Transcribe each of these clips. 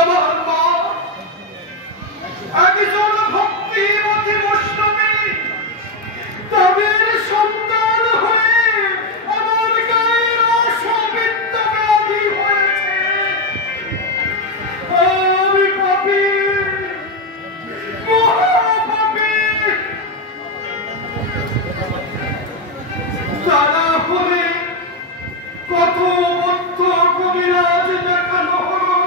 আমার মা একজন ভক্তিমতী বৈষ্ণবী তাদের সন্তান হয়ে আমার গায়ের অসবিত্ত ব্যাধি হয়েছে। আমি পাপী, মহাপাপী। তারা হলে কত বদ্ধ কবিরাজ দেখানো হলো,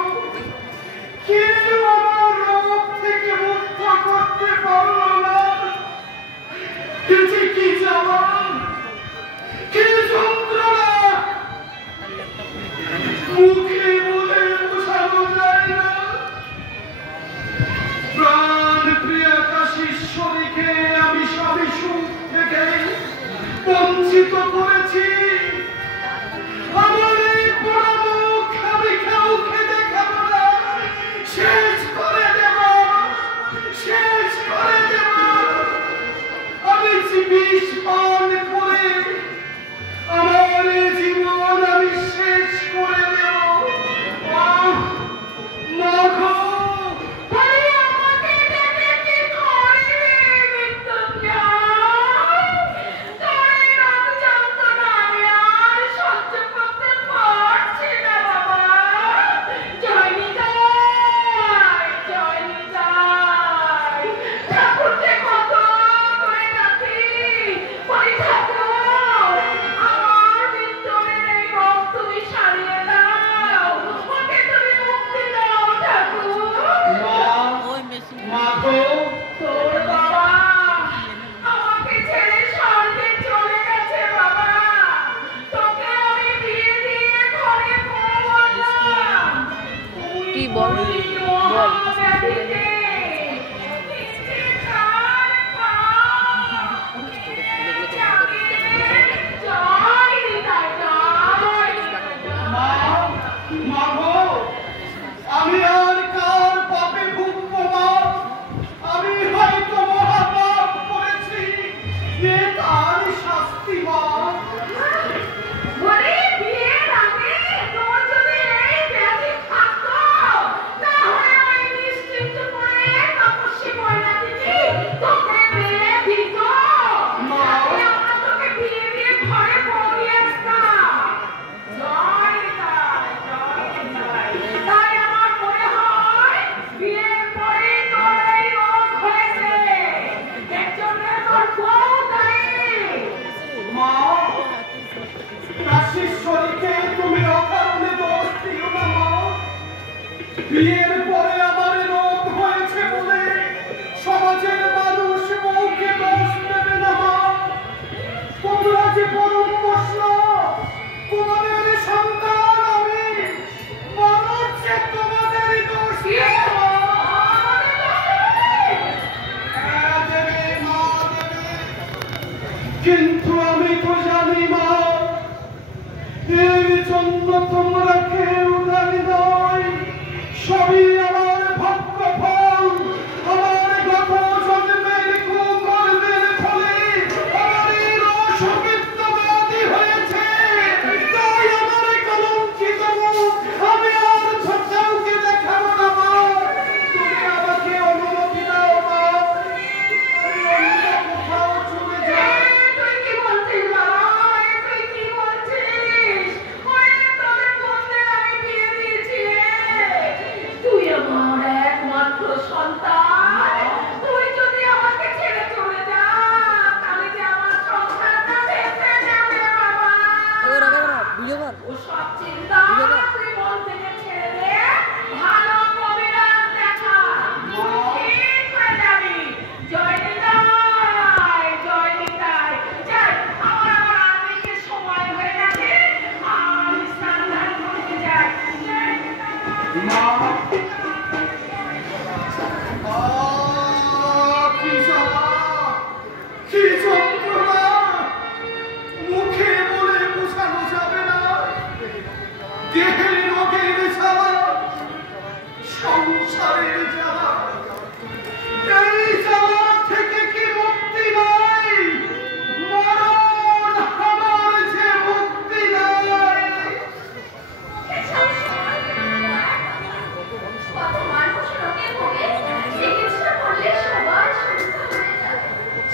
কিন্তু আমার রোগ থেকে মুক্ত করতে পারল না। কি জামান, কি যন্ত্রণা, মুখে বলে বোঝানো যায় না। প্রাণ প্রিয়তা শিষ্যরিকে আমি স্বামী সুখ থেকে বঞ্চিত করেছি। আমার এই পোড়া মুখ আমি কাউকে দেখাবো না। শেষ করে দেব, শেষ করে দেব। আমি বিষ পান করে আমার জীবন আমি শেষ করে দেব। মা গো, আমি আর কার পাপে ভুগবো না। আমি হয়তো মহাপাপ করেছি, এ তার শাস্তি। মা শিষ্যরিকে তুমি অকারণে দোষ দিও না। মা বিয়ের পরে আমার রোগ হয়েছে বলে সমাজের মানুষ বউকে দোষ দেবে না। মা তোমরা যে পরম প্রশ্ন, তোমাদের সন্তান আমি, মানুষ যে তোমাদের দোষ দেবে। কিন্তু আমি তো জানি মা, এর জন্য তোমরা কেউ দায়ী নয়। সবই আমার ভক্ত ফল, আমার গত জন্মের কুকর্মের ফলে আমার অসবিত্ত ব্যাধি হয়েছে। তাই আমার কলঙ্কিত মুখ আমি আর কাউকে দেখাবো না। মা তুমি আমাকে অনুমতি দাও। মা আমি অন্য কোথাও চলে যাই। তুই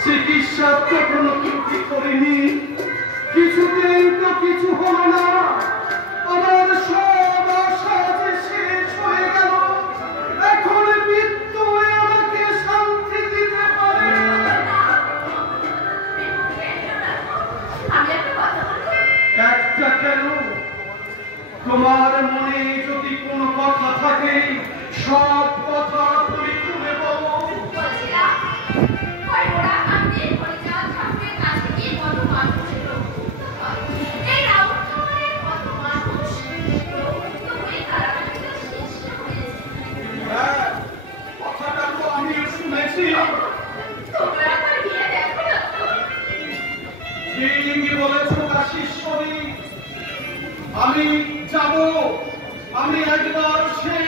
চিকিৎসার তো কোনো ত্রুটি করিনি, কিছুতেই তো কিছু হলো না। আমার সব আশা যে শেষ হয়ে গেল। এখন মৃত্যু আমাকে শান্তি দিতে পারে। একটা কেন, তোমার মনে যদি কোনো কথা থাকে সব কথা তুমি তুলে বলো। কথাটা তো আমিও শুনেছি। ঠিকই বলেছ কাশীশ্বরী, আমি যাব। আমি একবার সেই